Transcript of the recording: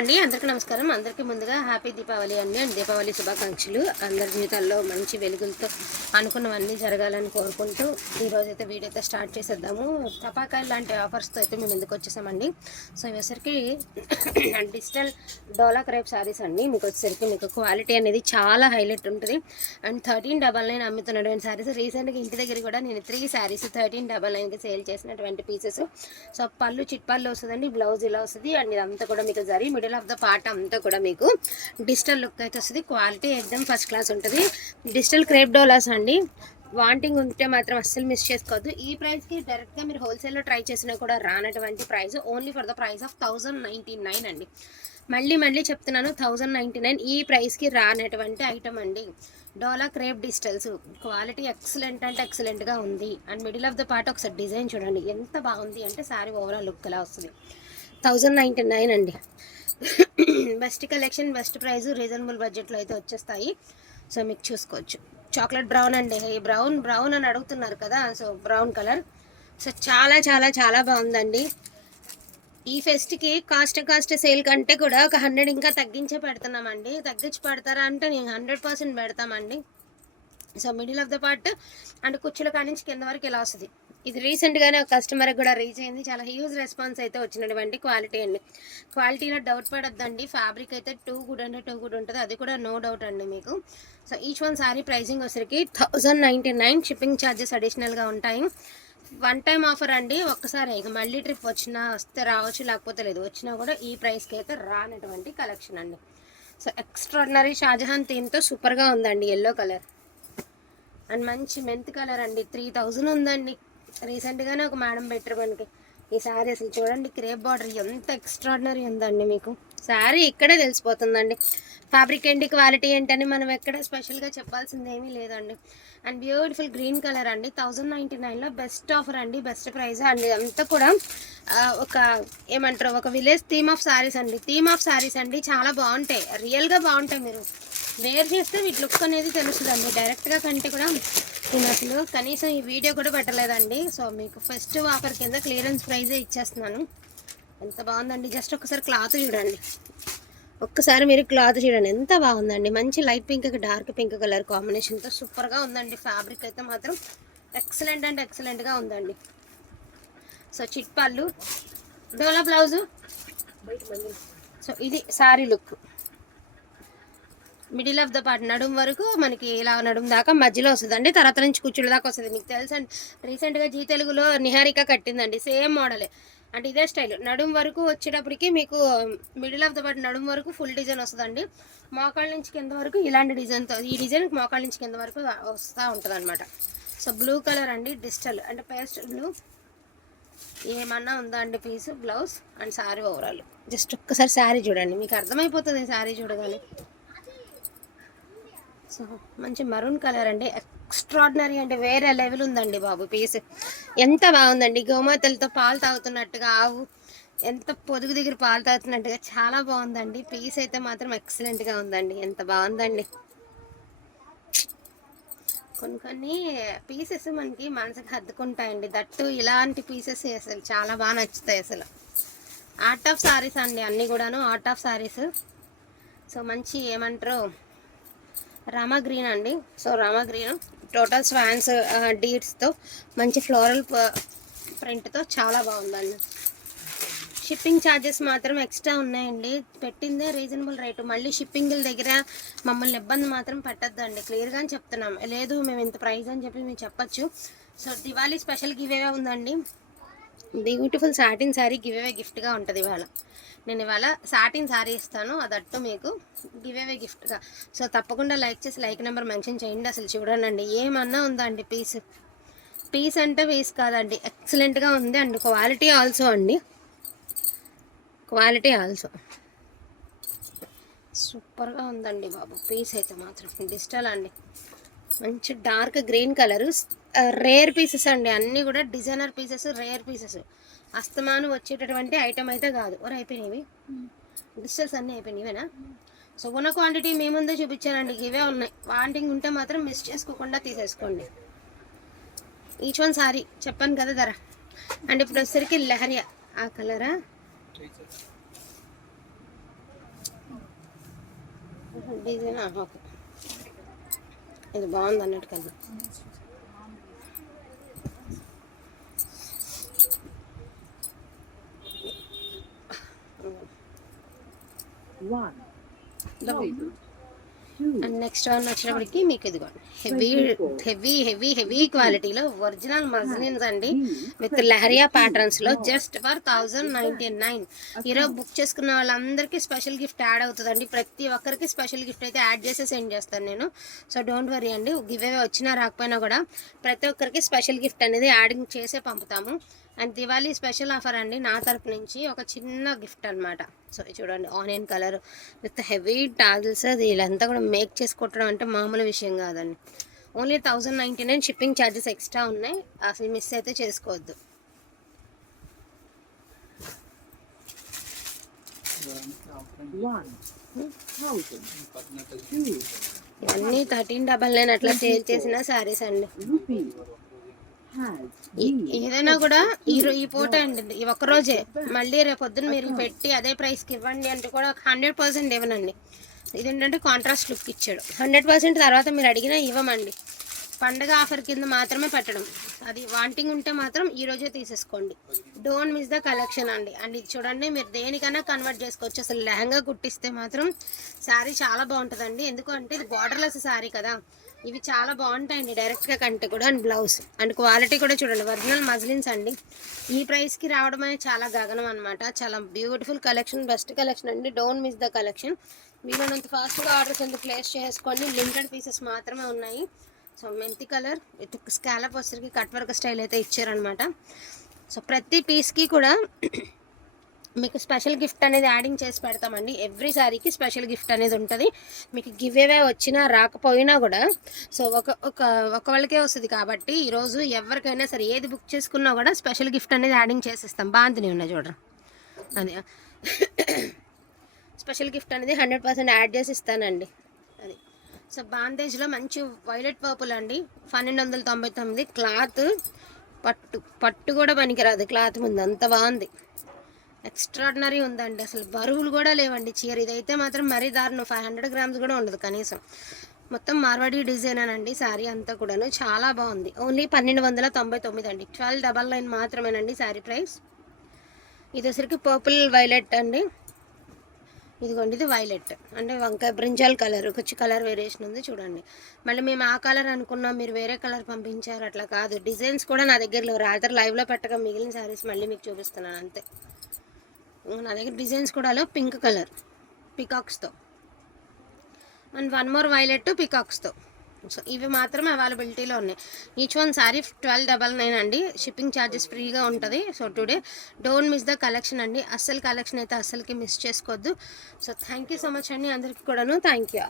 అండి అందరికీ నమస్కారం. అందరికీ ముందుగా హ్యాపీ దీపావళి అండి. అండ్ దీపావళి శుభాకాంక్షలు. అందరి జీవితాల్లో మంచి వెలుగులతో అనుకున్నవన్నీ జరగాలని కోరుకుంటూ ఈరోజు అయితే వీడియో అయితే స్టార్ట్ చేసేద్దాము. టపాకాయలు లాంటి ఆఫర్స్తో అయితే మేము ఎందుకు వచ్చేసామండి? సో ఇవసరికి డిజిటల్ డోలా క్రేప్ శారీస్ అండి. మీకు వచ్చేసరికి మీకు క్వాలిటీ అనేది చాలా హైలైట్ ఉంటుంది. అండ్ థర్టీన్ డబల్ నైన్ అమ్ముతున్నటువంటి శారీస్. రీసెంట్గా ఇంటి దగ్గర కూడా నేను త్రీ శారీస్ థర్టీన్ డబల్ నైన్కి సేల్ చేసినటువంటి పీసెస్. సో పళ్ళు చిట్పళ్ళు వస్తుందండి బ్లౌజ్ ఇలా వస్తుంది. అండ్ ఇదంతా కూడా మీకు జరి మిడిల్ ఆఫ్ ద పార్ట్ అంతా కూడా మీకు డిజిటల్ లుక్ అయితే వస్తుంది. క్వాలిటీ ఎగ్జామ్ ఫస్ట్ క్లాస్ ఉంటుంది. డిజిటల్ క్రేప్ డోలాస్ అండి. వాంటింగ్ ఉంటే మాత్రం అస్సలు మిస్ చేసుకోవద్దు. ఈ ప్రైస్కి డైరెక్ట్గా మీరు హోల్సేల్లో ట్రై చేసినా కూడా రానటువంటి price only for the price of thousand ninety nine అండి. మళ్ళీ మళ్ళీ చెప్తున్నాను థౌజండ్ నైంటీ నైన్ ఈ ప్రైస్కి రానటువంటి ఐటమ్ అండి. Dola crepe digitals. Quality excellent అంటే ఎక్సలెంట్గా ఉంది. And middle of the part ఒకసారి డిజైన్ చూడండి. ఎంత బాగుంది అంటే శారీ ఓవరాల్ లుక్ ఎలా వస్తుంది. థౌజండ్ నైంటీ నైన్ అండి. Best collection best price reasonable బడ్జెట్లో అయితే వచ్చేస్తాయి. సో మీకు చూసుకోవచ్చు. చాక్లెట్ బ్రౌన్ అండి. ఈ బ్రౌన్ బ్రౌన్ అని అడుగుతున్నారు కదా సో బ్రౌన్ కలర్. సో చాలా చాలా చాలా బాగుందండి. ఈ ఫెస్ట్కి కాస్ట్ కాస్ట్ సేల్ కంటే కూడా ఒక హండ్రెడ్ ఇంకా తగ్గించే పెడుతున్నామండి. తగ్గించి పెడతారా అంటే నేను హండ్రెడ్ పర్సెంట్ పెడతామండి. So middle of the part and కుచ్చుల కాడి నుంచి కింద వరకు ఇలా వస్తుంది. ఇది రీసెంట్గానే ఒక కస్టమర్కి కూడా రీచ్ అయింది. చాలా హ్యూజ్ రెస్పాన్స్ అయితే వచ్చినటువంటి క్వాలిటీ అండి. క్వాలిటీలో డౌట్ పడొద్దండి. ఫ్యాబ్రిక్ అయితే టూ గుడ్ అంటే టూ గుడ్ ఉంటుంది. అది కూడా నో డౌట్ అండి మీకు. So each one sari pricing వచ్చరికి thousand ninety nine shipping charges అడిషనల్గా ఉంటాయి. వన్ టైం ఆఫర్ అండి. ఒక్కసారి ఇక మళ్ళీ ట్రిప్ వచ్చినా వస్తే రావచ్చు లేకపోతే లేదు. వచ్చినా కూడా ఈ ప్రైస్కి అయితే రానటువంటి కలెక్షన్ అండి. సో ఎక్స్ట్రాడినరీ షాజహాన్ థీమ్తో సూపర్గా ఉందండి. ఎల్లో కలర్ అండ్ మంచి మెంత్ కలర్ అండి. త్రీ థౌజండ్ ఉందండి. రీసెంట్గానే ఒక మేడం బెటర్ మనకి. ఈ శారీ అసలు చూడండి క్రేప్ బార్డర్ ఎంత ఎక్స్ట్రాడినరీ ఉందండి మీకు. శారీ ఇక్కడే తెలిసిపోతుందండి. ఫ్యాబ్రిక్ ఏంటి క్వాలిటీ ఏంటని మనం ఎక్కడ స్పెషల్గా చెప్పాల్సింది ఏమీ లేదండి. అండ్ బ్యూటిఫుల్ గ్రీన్ కలర్ అండి. థౌజండ్ నైంటీ నైన్లో బెస్ట్ ఆఫర్ అండి బెస్ట్ ప్రైజ్ అండి. అంతా కూడా ఒక ఏమంటారు ఒక విలేజ్ థీమ్ ఆఫ్ శారీస్ అండి. థీమ్ ఆఫ్ శారీస్ అండి. చాలా బాగుంటాయి. రియల్గా బాగుంటాయి మీరు. వేర్ చేస్తే వీటి లుక్ అనేది తెలుస్తుందండి డైరెక్ట్గా కంటే కూడా నేను అసలు కనీసం ఈ వీడియో కూడా పెట్టలేదండి. సో మీకు ఫస్ట్ ఆఫర్ కింద క్లియరెన్స్ ప్రైజే ఇచ్చేస్తున్నాను. ఎంత బాగుందండి. జస్ట్ ఒకసారి క్లాత్ చూడండి. ఒక్కసారి మీరు క్లాత్ చూడండి. ఎంత బాగుందండి. మంచి light pink dark pink colour కాంబినేషన్తో సూపర్గా ఉందండి. ఫ్యాబ్రిక్ అయితే మాత్రం ఎక్సలెంట్ అండ్ ఎక్సలెంట్గా ఉందండి. సో చిట్ పళ్ళు. డోలా బ్లౌజు. సో ఇది sari look. Middle of the part నడుము వరకు మనకి ఇలా నడుము దాకా మధ్యలో వస్తుందండి తర్వాత నుంచి కూర్చుల దాకా వస్తుంది. మీకు తెలుసండి రీసెంట్గా జీ తెలుగులో నిహారిక కట్టిందండి సేమ్ మోడలే అంటే ఇదే స్టైల్. నడుము వరకు వచ్చేటప్పటికి మీకు మిడిల్ ఆఫ్ ద పార్ట్ నడుము వరకు ఫుల్ డిజైన్ వస్తుందండి. మోకాళ్ళ నుంచి కింద వరకు ఇలాంటి డిజైన్తో ఈ డిజైన్ మోకాళ్ళ నుంచి కింద వరకు వస్తూ ఉంటుంది అనమాట సో బ్లూ కలర్ అండి డిజిటల్ అంటే పేస్ట్ బ్లూ ఏమన్నా ఉందా అండి piece blouse and sari overall just ఒక్కసారి శారీ చూడండి. మీకు అర్థమైపోతుంది శారీ చూడగానే. సో మంచి మరూన్ కలర్ అండి ఎక్స్ట్రాడినరీ అంటే వేరే లెవెల్ ఉందండి బాబు పీస్ ఎంత బాగుందండి. గోమాతలతో పాలు తాగుతున్నట్టుగా ఆవు ఎంత పొదుగు దగ్గర పాలు తాగుతున్నట్టుగా చాలా బాగుందండి. పీస్ అయితే మాత్రం ఎక్సలెంట్గా ఉందండి. ఎంత బాగుందండి. కొన్ని కొన్ని పీసెస్ మనకి మనసుకు హద్దుకుంటాయండి. దట్టు ఇలాంటి పీసెస్ అసలు చాలా బాగా నచ్చుతాయి అసలు. ఆర్ట్ ఆఫ్ సారీస్ అండి అన్నీ కూడాను ఆర్ట్ ఆఫ్ సారీస్ సో మంచి ఏమంటారు? రామా గ్రీన్ అండి. So Rama green total swans డీడ్స్తో మంచి ఫ్లోరల్ ప్రింట్తో చాలా బాగుందండి. షిప్పింగ్ ఛార్జెస్ మాత్రం ఎక్స్ట్రా ఉన్నాయండి. పెట్టిందే రీజనబుల్ రేటు. మళ్ళీ షిప్పింగ్ దగ్గర మమ్మల్ని ఇబ్బంది మాత్రం పెట్టద్దండి. క్లియర్గానే చెప్తున్నాం. లేదు మేము ఇంత ప్రైస్ అని చెప్పి మేము చెప్పచ్చు. సో దివాళీ స్పెషల్ గివేవే ఉందండి. బ్యూటిఫుల్ సాటిన్ శారీ గివేవే గిఫ్ట్గా ఉంటుంది ఇవాళ. నేను ఇవాళ సాటిన్ శారీ ఇస్తాను అదట్టు మీకు గివేవే గిఫ్ట్గా. సో తప్పకుండా లైక్ చేసి లైక్ నెంబర్ మెన్షన్ చేయండి అసలు చూడండి ఏమన్నా ఉందా అండి పీస్? పీస్ అంటే పీస్ కాదండి ఎక్సలెంట్గా ఉంది అండి క్వాలిటీ ఆల్సో అండి. Quality also. సూపర్గా ఉందండి బాబు పీస్ అయితే మాత్రం డిజిటల్ అండి. మంచి dark green colour. Rare pieces అండి. అన్నీ కూడా డిజైనర్ పీసెస్ రేర్ పీసెస్. అస్తమాను వచ్చేటటువంటి ఐటమ్ అయితే కాదు. ఓర్ అయిపోయినవి డిస్టల్స్ అన్నీ అయిపోయినాయివేనా సో ఉన్న క్వాంటిటీ మేము ముందే చూపించానండి. ఇవే ఉన్నాయి. వాంటింగ్ ఉంటే మాత్రం మిస్ చేసుకోకుండా తీసేసుకోండి. ఈచ్ వన్ సారీ చెప్పాను కదా ధర. అండ్ ఇప్పుడు వచ్చేసరికి లహరియా. ఆ కలరా? డిజైన్ ఓకే ఇది బాగుంది అన్నట్టు కదా One. Two. And next one వచ్చినప్పటికి మీకు ఇదిగోండి హెవీ హెవీ హెవీ హెవీ క్వాలిటీలో ఒరిజినల్ మజ్లిన్స్ అండి. With leheriya ప్యాటర్న్స్లో just for thousand ninety nine ఈరోజు బుక్ చేసుకున్న వాళ్ళందరికీ స్పెషల్ గిఫ్ట్ యాడ్ అవుతుందండి. ప్రతి ఒక్కరికి స్పెషల్ గిఫ్ట్ అయితే యాడ్ చేసి సెండ్ చేస్తాను నేను. సో డోంట్ వరీ అండి. గివ్ అవే వచ్చినా రాకపోయినా కూడా ప్రతి ఒక్కరికి స్పెషల్ గిఫ్ట్ అనేది యాడింగ్ చేసే పంపుతాము. అండ్ దివాళీ స్పెషల్ ఆఫర్ అండి నా తరపు నుంచి ఒక చిన్న గిఫ్ట్ అనమాట సో చూడండి onion colour with heavy tassels. అది వీళ్ళంతా కూడా మేక్ చేసి అంటే మామూలు విషయం కాదండి. Only thousand ninety nine shipping charges extra ఉన్నాయి. అసలు మిస్ అయితే చేసుకోవద్దు. ఇవన్నీ థర్టీన్ డబల్ నైన్ అట్లా సేల్ చేసిన శారీస్ అండి. ఏదైనా కూడా ఈ ఈ పూట అండి ఈ ఒక్క రోజే. మళ్ళీ రేపు పొద్దున్న మీరు పెట్టి అదే ప్రైస్కి ఇవ్వండి అంటే కూడా హండ్రెడ్ పర్సెంట్ ఇవ్వనండి. ఇదేంటంటే కాంట్రాస్ట్ లుక్ ఇచ్చాడు. హండ్రెడ్ పర్సెంట్ తర్వాత మీరు అడిగినా ఇవ్వమండి. పండగ ఆఫర్ కింద మాత్రమే పెట్టడం. అది వాంటింగ్ ఉంటే మాత్రం ఈ రోజే తీసేసుకోండి. డోంట్ మిస్ ద కలెక్షన్ అండి. అండ్ ఇది చూడండి మీరు దేనికైనా కన్వర్ట్ చేసుకోవచ్చు. అసలు లెహంగా కుట్టిస్తే మాత్రం శారీ చాలా బాగుంటుందండి. ఎందుకంటే ఇది బార్డర్లెస్ శారీ కదా. ఇవి చాలా బాగుంటాయండి డైరెక్ట్గా కంటే కూడా. And blouse. అండ్ క్వాలిటీ కూడా చూడండి ఒరిజినల్ మజ్లిన్స్ అండి. ఈ ప్రైస్కి రావడం అనేది చాలా గగనం అనమాట చాలా బ్యూటిఫుల్ కలెక్షన్ బెస్ట్ కలెక్షన్ అండి. డోంట్ మిస్ ద కలెక్షన్ వీలైనంత ఫాస్ట్గా ఆర్డర్స్ అంత ప్లేస్ చేసుకోండి. లిమిటెడ్ పీసెస్ మాత్రమే ఉన్నాయి. సో మెంతి కలర్ విత్ స్కాలప్ వచ్చరికి కట్ వర్క్ స్టైల్ అయితే ఇచ్చారనమాట సో ప్రతి పీస్కి కూడా మీకు స్పెషల్ గిఫ్ట్ అనేది యాడింగ్ చేసి పెడతామండి. ఎవ్రీ సారీకి స్పెషల్ గిఫ్ట్ అనేది ఉంటుంది. మీకు గివ్ అవే వచ్చినా రాకపోయినా కూడా సో ఒక ఒక ఒక వస్తుంది కాబట్టి ఈరోజు ఎవరికైనా సరే ఏది బుక్ చేసుకున్నా కూడా స్పెషల్ గిఫ్ట్ అనేది యాడింగ్ చేసేస్తాం. బాగుంది ఉన్నాయి చూడరా అది. స్పెషల్ గిఫ్ట్ అనేది హండ్రెడ్ పర్సెంట్ యాడ్ చేసి ఇస్తానండి. అది. సో బాందేజ్లో మంచి వైలెట్ పర్పుల్ అండి. పన్నెండు వందల తొంభై తొమ్మిది. క్లాత్ పట్టు పట్టు కూడా పనికిరాదు. క్లాత్ ముందు అంత బాగుంది. ఎక్స్ట్రాడినరీ ఉందండి. అసలు బరువులు కూడా లేవండి. చీర ఇదైతే మాత్రం మరీ దారుణం. ఫైవ్ హండ్రెడ్ గ్రామ్స్ కూడా ఉండదు కనీసం. మొత్తం మార్వాడి డిజైన్ అనండి శారీ అంతా కూడాను. చాలా బాగుంది. ఓన్లీ పన్నెండు వందల తొంభై తొమ్మిది అండి. ట్వెల్వ్ డబల్ నైన్ మాత్రమేనండి శారీ ప్రైస్. ఇది వచ్చరికి పర్పుల్ వైలెట్ అండి. ఇదిగోండి ఇది వైలెట్. అంటే వంకాయ బ్రింజాల్ కలర్. కొంచెం కలర్ వేరియేషన్ ఉంది చూడండి. మళ్ళీ మేము ఆ కలర్ అనుకున్నాం. మీరు వేరే కలర్ పంపించారు. అట్లా కాదు. డిజైన్స్ కూడా నా దగ్గరలో. రాత్రి లైవ్లో పెట్టగా మిగిలిన శారీస్ మళ్ళీ మీకు చూపిస్తున్నాను. అంతే. నా దగ్గర డిజైన్స్ కూడా లేవు. Pink colour. పికాక్స్తో. And one more violet పికాక్స్తో. సో ఇవి మాత్రమే అవైలబిలిటీలో ఉన్నాయి. Each one sari twelve double nine అండి. షిప్పింగ్ ఛార్జెస్ ఫ్రీగా ఉంటుంది. So today don't miss the collection అండి. అస్సలు కలెక్షన్ అయితే అస్సలకి మిస్ చేసుకోవద్దు. So thank you so much అండి అందరికీ కూడాను. Thank you.